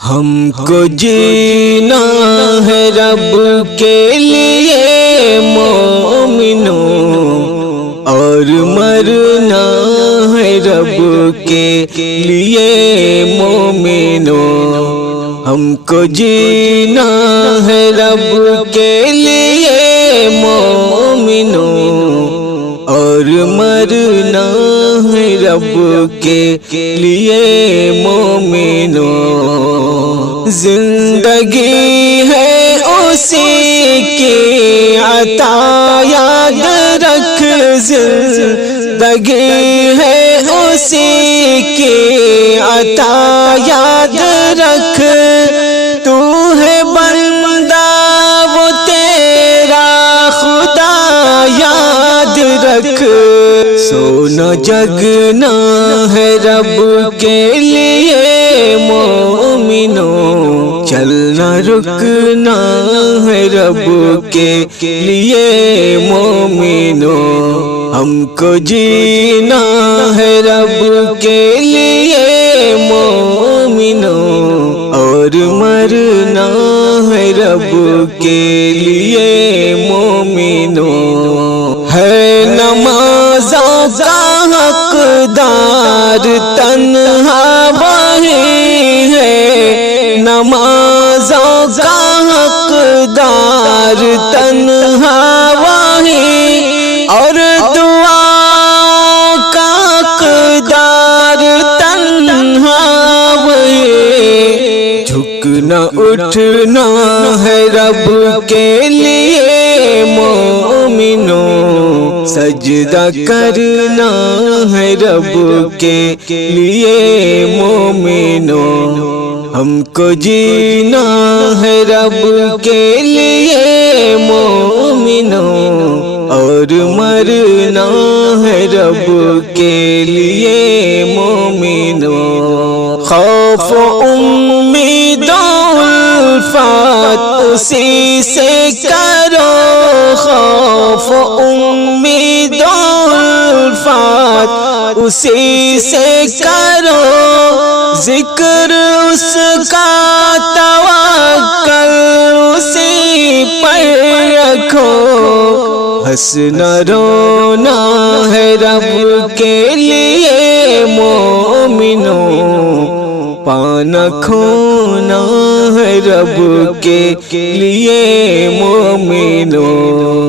ہم کو جینا ہے رب کے لیے مومنوں، اور مرنا ہے رب کے لیے مومنوں۔ ہم کو جینا ہے رب کے لیے مومنوں، اور مرنا ہے رب کے لیے مومنوں۔ زندگی ہے اسی کی عطا یاد رکھ، زندگی ہے اسی کی عطا یاد رکھ۔ تو ہے بندہ وہ تیرا خدا یاد رکھ۔ سونا جگنا ہے رب کے لیے مومنوں، چلنا رکنا ہے رب کے لیے مومنوں۔ ہم کو جینا ہے رب کے لیے مومنوں، اور مرنا ہے رب کے لیے مومنوں۔ ہے نمازوں کا حقدار تنہا وہی ہے، نمازوں کا حقدار تنہا وہی، اور دعا کا حقدار تنہا وہی۔ جھکنا اٹھنا ہے رب کے لیے مومنوں، سجدہ کرنا ہے رب کے لیے مومنوں۔ ہم کو جینا ہے رب کے لیے مومنوں، اور مرنا ہے رب کے لیے مومنوں۔ خوف امید الفات اسی سے کرو، خوف امید الفات اسی سے کرو، ذکر اس کا توکل اسی پر رکھو۔ ہنسنا رونا ہے رب کے لیے مومنوں، پانا کھونا ہے رب کے لیے مومنوں۔